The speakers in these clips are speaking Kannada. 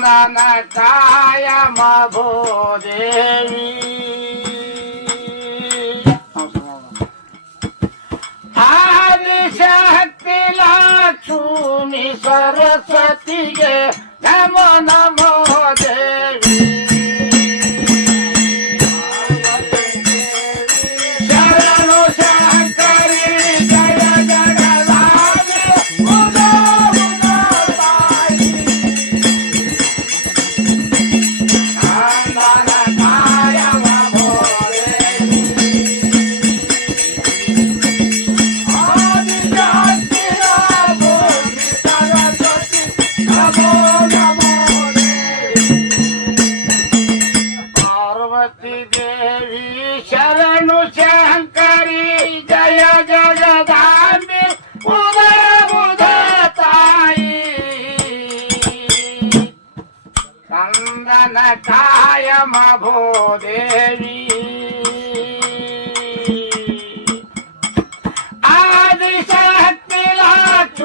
ચંદન કાયમ ભોદેવી આદિ શક્તિ લાક્ષુની સરસ્વતી ગે નમો નમો દેવી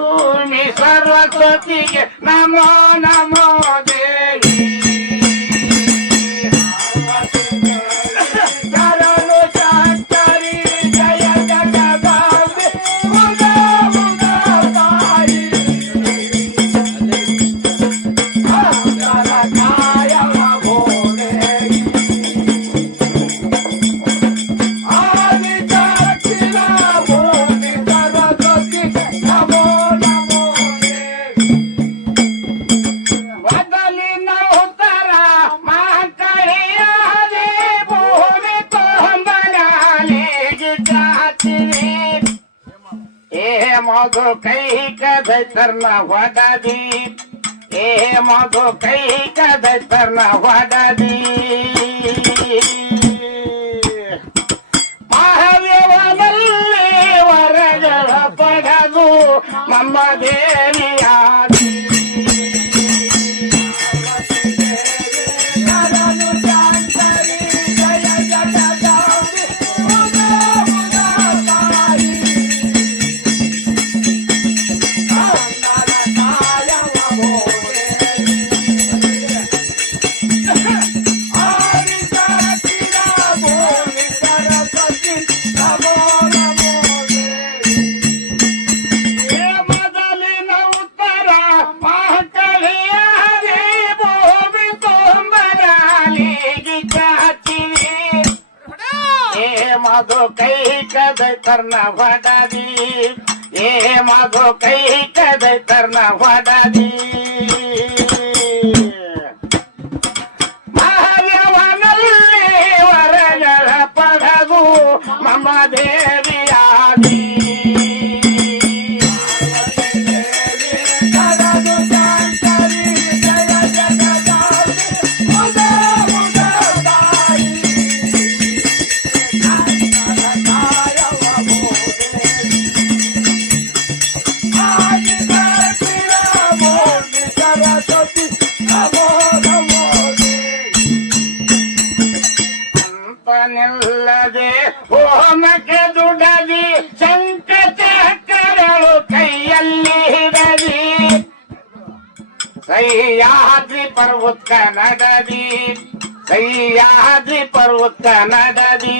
ಲಕ್ಷ್ಮಿ ಸರಸ್ವತಿಗೆ ನಮೋ ನಮೋ ಮಗು ಕೈ ಕದರ್ನ ಹೊಡದಿ ಏ ಮಧು ಕೈ ಕದರ್ನ ಹೊಡದಿ ಮಹಾದೇವನಲ್ಲಿ ವರಗಳ ಪಡದು. ನಮ್ಮ ದೇವಿಯಾದಿ ಕರ್ನ ಹೊಡದಿ ಏ ಮಗು ಕೈ ಕದ ತರ್ನ ಹೊಡದಿ. ನಿಲ್ಲದೆ ಹೋಮಕ್ಕೆ ದುಡದಿ ಶಂಕ ಚಕ್ಕರಳು ಕೈಯಲ್ಲಿ ಹಿಡದಿ. ಸಹ್ಯಾದ್ರಿ ಪರ್ವತ ನಡದಿ ಸಹ್ಯಾದ್ರಿ ಪರ್ವತ ನಡದಿ.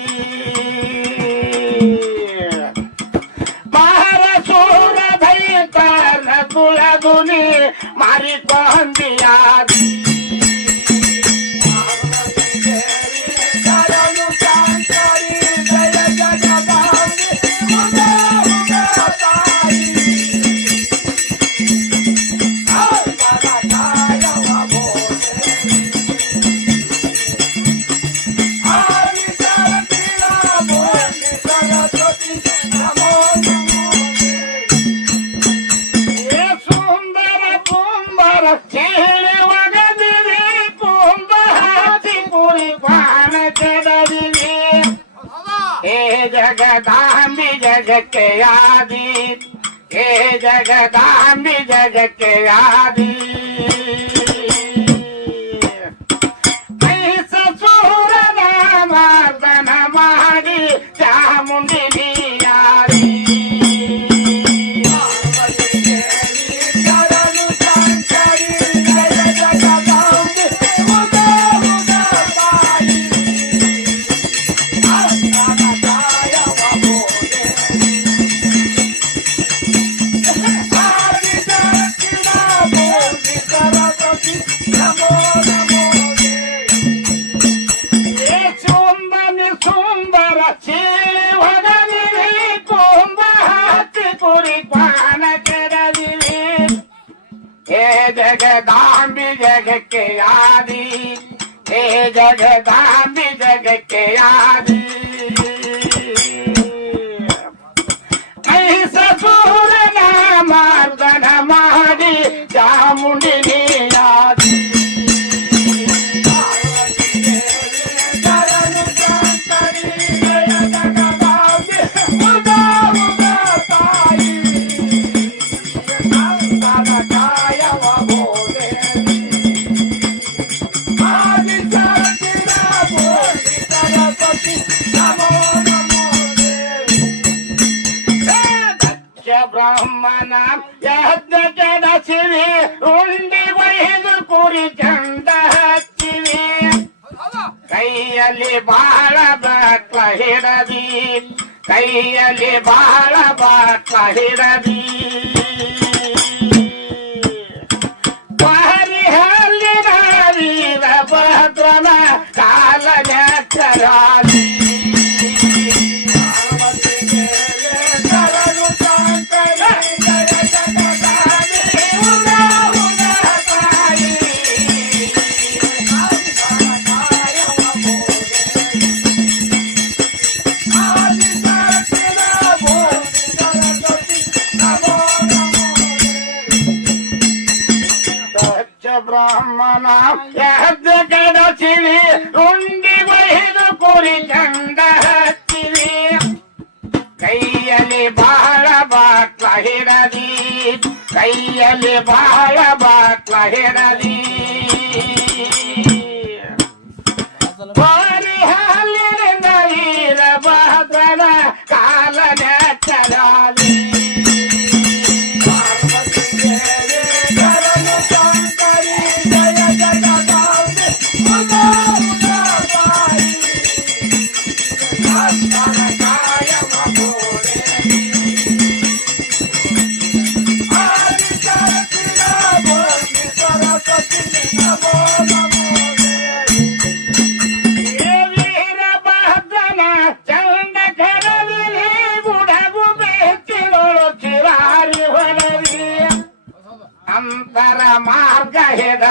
जगदामि जगक हे जगदाम्बि जगक यादि जगदाम जग के आदि हे जगदाम्बी जग के आदि। ससुर नाम मर्दन मारी चामुंडी ಬ್ರಾಹ್ಮಣ, ಯಜ್ಞ ಕೆಡಸಿವಿ ಉಂಡಿ ಒಯ್ದು ಕುರಿ ಚಂದ ಹಚ್ಚಿವಿ. ಕೈಯಲ್ಲಿ ಬಾಳ ಬಾಟ್ಲ ಹಿಡದಿ, ಕೈಯಲ್ಲಿ ಬಾಳ ಬಾಟ್ಲ ಹಿಡದಿ. ಸ್ವಚ್ಛ ಬ್ರಾಹ್ಮಣ ಕಡಚಿವಿ ಉಂಡಿ ಬಹಿದು ಕುರಿ ಚಂದ ಹಚ್ಚಿವಿ ಕೈಯಲ್ಲಿ ಬಹಳ ಬಾಟ್ಲ ಹಿಡದಿ, ಕೈಯಲ್ಲಿ ಬಹಳ ಬಾಟ್ಲ ಹಿಡದಿ. ಕಾಲ ಚಲಾಲಿ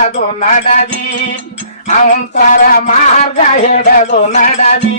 ಹಿಡದು ನಡದಿ ಅಂತರ ಮಾರ್ಗ ಹಿಡದು ನಡದಿ